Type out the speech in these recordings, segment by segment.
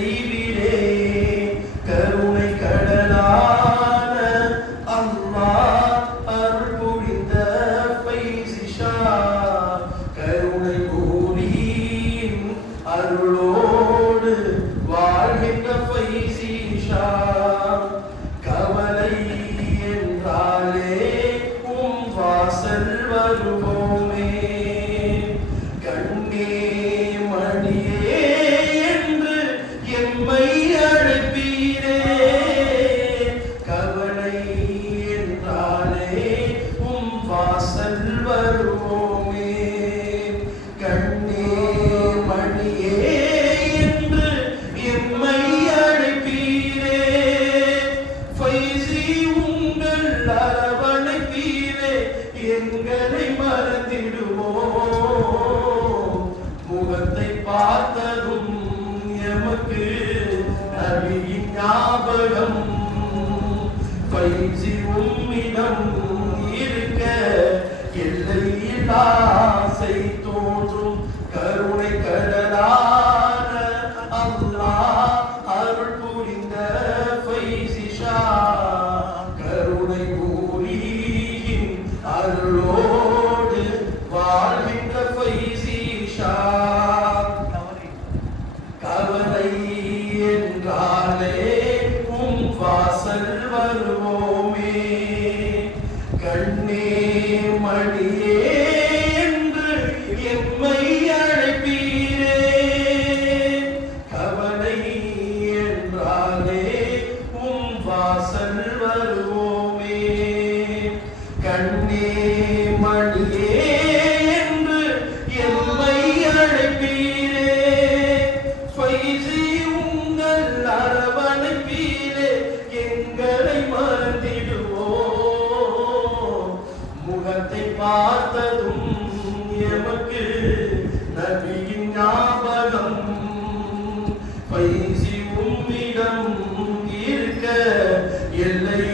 sasa எங்களை மறந்திடுவோம். முகத்தை பார்த்ததும் எமக்கு நபியின் ஞாபகம். பயிற்சி உம்மிடம் இருக்க எல்லையில் ஆசை தோன்றும். Tchau. எல்லை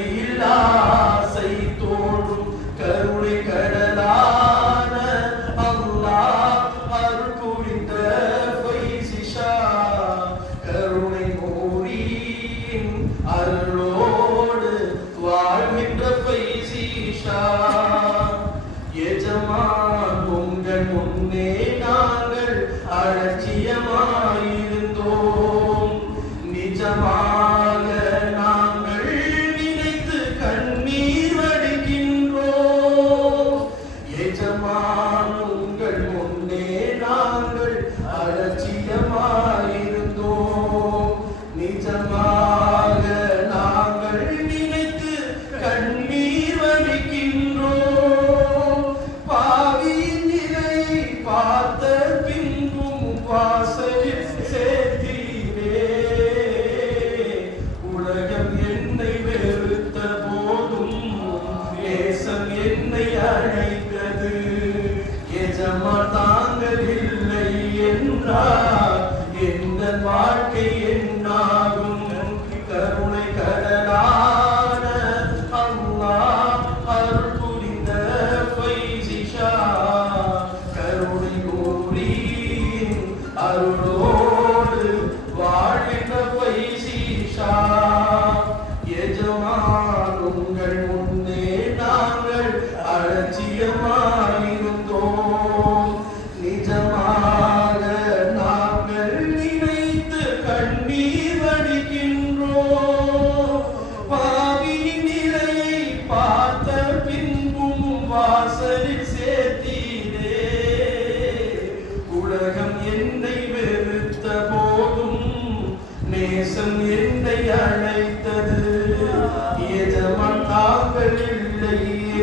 பார்த்த பின்பும் வாசலில் சேர்த்தீரே உலகம் என்னை வெறுத்த போதும் தேசம் என்னை அழைத்தது. எஜமா தாங்கள் இல்லை என்றார் எந்த வாழ்க்கை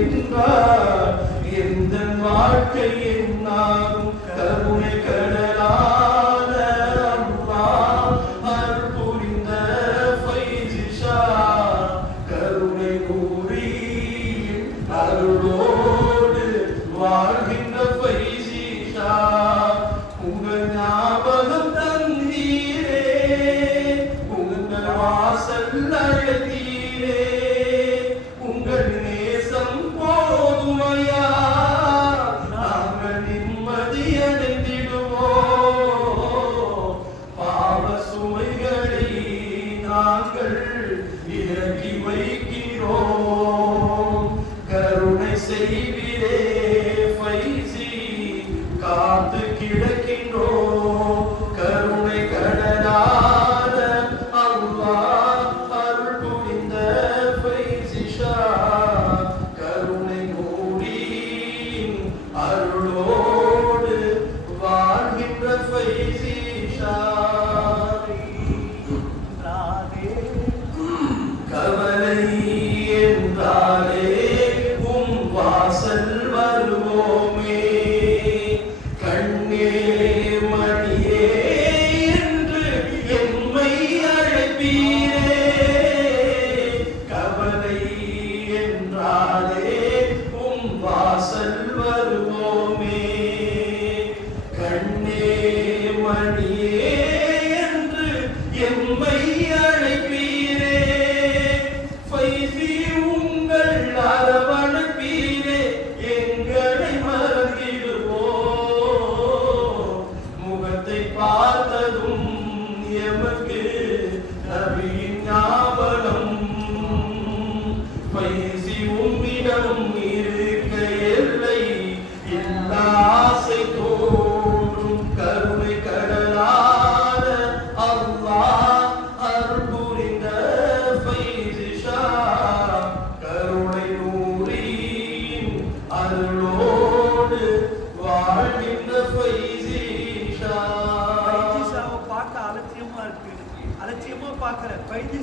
என்றார் எந்த வாழ்க்கை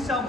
பைத்தியசாவை